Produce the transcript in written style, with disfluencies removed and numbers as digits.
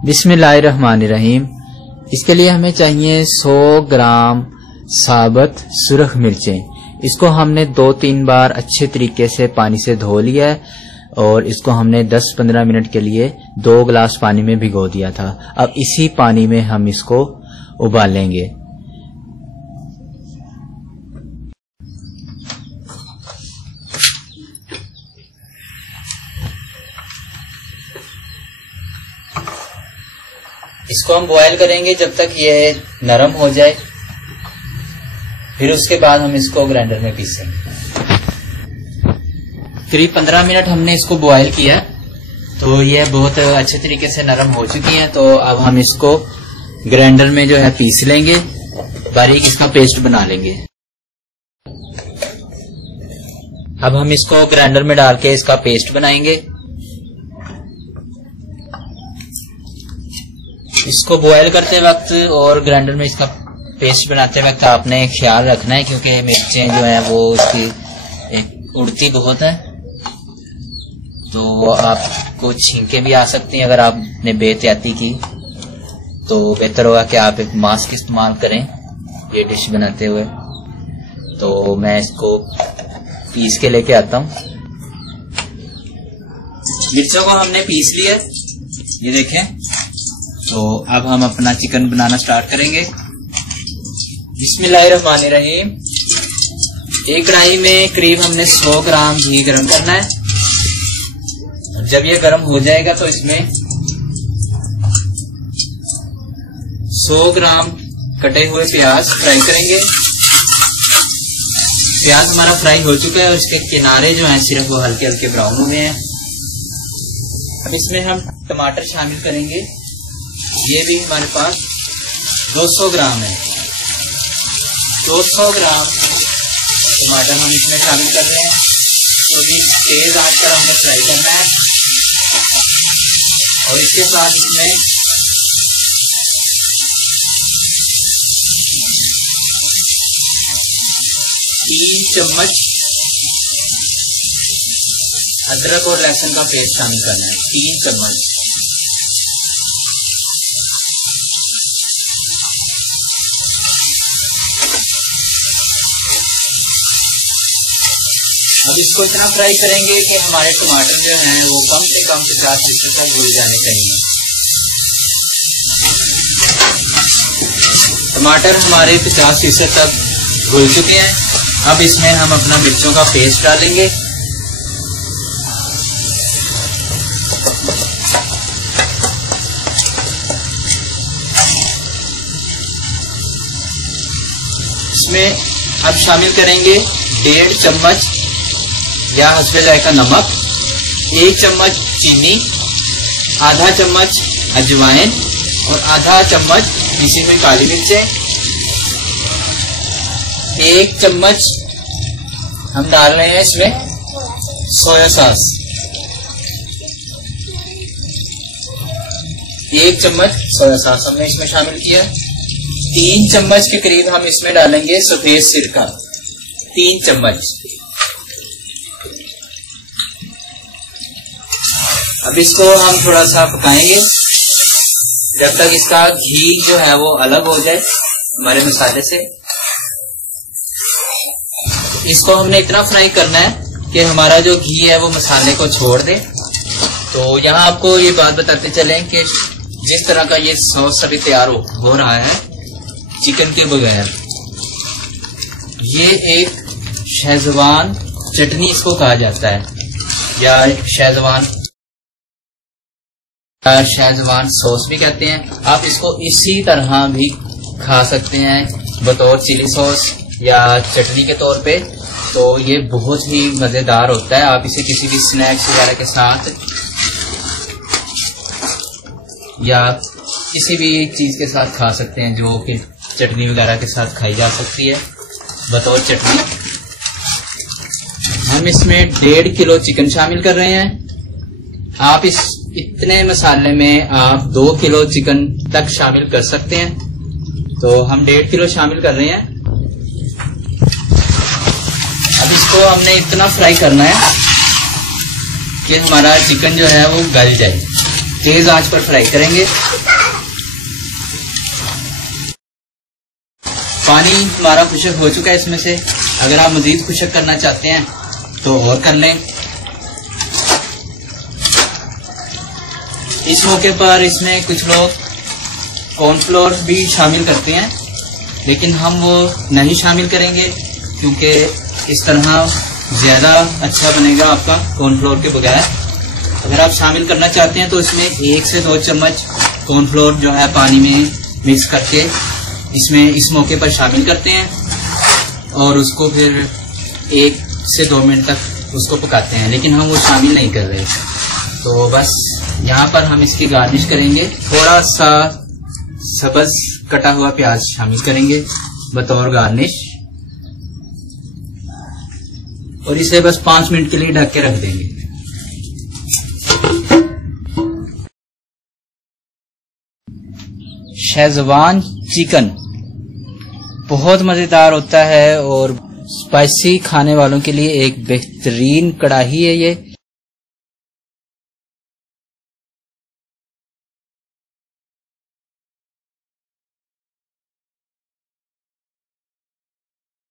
बिस्मिल्लाहिर्रहमानिर्रहीम। इसके लिए हमें चाहिए 100 ग्राम साबुत सुरख मिर्चें। इसको हमने 2-3 बार अच्छे तरीके से पानी से धो लिया है और इसको हमने 10-15 मिनट के लिए 2 गिलास पानी में भिगो दिया था। अब इसी पानी में हम इसको उबालेंगे। इसको हम बॉयल करेंगे जब तक ये नरम हो जाए, फिर उसके बाद हम इसको ग्राइंडर में पीसेंगे। करीब 15 मिनट हमने इसको बॉयल किया तो ये बहुत अच्छे तरीके से नरम हो चुकी है। तो अब हम इसको ग्राइंडर में जो है पीस लेंगे, बारीक इसका पेस्ट बना लेंगे। अब हम इसको ग्राइंडर में डाल के इसका पेस्ट बनाएंगे। इसको बॉयल करते वक्त और ग्राइंडर में इसका पेस्ट बनाते वक्त आपने ख्याल रखना है, क्योंकि मिर्चें जो है वो इसकी उड़ती बहुत है, तो आपको छींके भी आ सकती हैं। अगर आपने बेहतियाती की तो बेहतर होगा कि आप एक मास्क इस्तेमाल करें ये डिश बनाते हुए। तो मैं इसको पीस के लेके आता हूँ। मिर्चों को हमने पीस लिया, ये देखें। तो अब हम अपना चिकन बनाना स्टार्ट करेंगे। बिस्मिल्लाहिर्रहमानिर्रहीम। एक कढ़ाई में करीब हमने 100 ग्राम घी गरम करना है। जब ये गरम हो जाएगा तो इसमें 100 ग्राम कटे हुए प्याज फ्राई करेंगे। प्याज हमारा फ्राई हो चुका है और इसके किनारे जो हैं सिर्फ वो हल्के हल्के ब्राउन हुए हैं। अब इसमें हम टमाटर शामिल करेंगे। ये भी हमारे पास 200 ग्राम है। 200 ग्राम टमाटर हम इसमें शामिल कर रहे हैं। तो भी तेज आंच पर हमें फ्राई करना है और इसके साथ इसमें तीन चम्मच अदरक और लहसुन का पेस्ट शामिल करना है। 3 चम्मच। अब इसको इतना फ्राई करेंगे कि हमारे टमाटर जो हैं वो कम से कम 50% तक घुल जाने चाहिए। टमाटर हमारे 50% तक घुल चुके हैं। अब इसमें हम अपना मिर्चों का पेस्ट डालेंगे। इसमें अब शामिल करेंगे 1.5 चम्मच या हस्बे जायका नमक, 1 चम्मच चीनी, आधा चम्मच अजवाइन और आधा चम्मच पीसी हुई काली मिर्चें। 1 चम्मच हम डाल रहे हैं इसमें सोया सॉस। 1 चम्मच सोया सॉस हमने इसमें शामिल किया। 3 चम्मच के करीब हम इसमें डालेंगे सफेद सिरका, 3 चम्मच। अब इसको हम थोड़ा सा पकाएंगे जब तक इसका घी जो है वो अलग हो जाए हमारे मसाले से। इसको हमने इतना फ्राई करना है कि हमारा जो घी है वो मसाले को छोड़ दे। तो यहाँ आपको ये बात बताते चलें कि जिस तरह का ये सॉस अभी तैयार हो रहा है चिकन के बगैर, ये एक शेजवान चटनी इसको कहा जाता है, या शेजवान सॉस भी कहते हैं। आप इसको इसी तरह भी खा सकते हैं बतौर चिली सॉस या चटनी के तौर पे। तो ये बहुत ही मजेदार होता है। आप इसे किसी भी स्नैक्स वगैरह के साथ या किसी भी चीज के साथ खा सकते हैं जो कि चटनी वगैरह के साथ खाई जा सकती है बतौर चटनी। हम इसमें 1.5 किलो चिकन शामिल कर रहे हैं। आप इतने मसाले में आप 2 किलो चिकन तक शामिल कर सकते हैं। तो हम 1.5 किलो शामिल कर रहे हैं। अब इसको हमने इतना फ्राई करना है कि हमारा चिकन जो है वो गल जाए। तेज आंच पर फ्राई करेंगे। पानी हमारा खुशक हो चुका है इसमें से। अगर आप मजीद खुशक करना चाहते हैं तो और कर लें। इस मौके पर इसमें कुछ लोग कॉर्नफ्लोर भी शामिल करते हैं, लेकिन हम वो नहीं शामिल करेंगे क्योंकि इस तरह ज़्यादा अच्छा बनेगा आपका कॉर्नफ्लोर के बगैर। अगर आप शामिल करना चाहते हैं तो इसमें 1 से 2 चम्मच कॉर्नफ्लोर जो है पानी में मिक्स करके इसमें इस मौके पर शामिल करते हैं और उसको फिर 1 से 2 मिनट तक उसको पकाते हैं, लेकिन हम वो शामिल नहीं कर रहे। तो बस यहाँ पर हम इसकी गार्निश करेंगे। थोड़ा सा सब्ज कटा हुआ प्याज शामिल करेंगे बतौर गार्निश और इसे बस 5 मिनट के लिए ढक के रख देंगे। शेजवान चिकन बहुत मजेदार होता है और स्पाइसी खाने वालों के लिए एक बेहतरीन कढ़ाई है ये।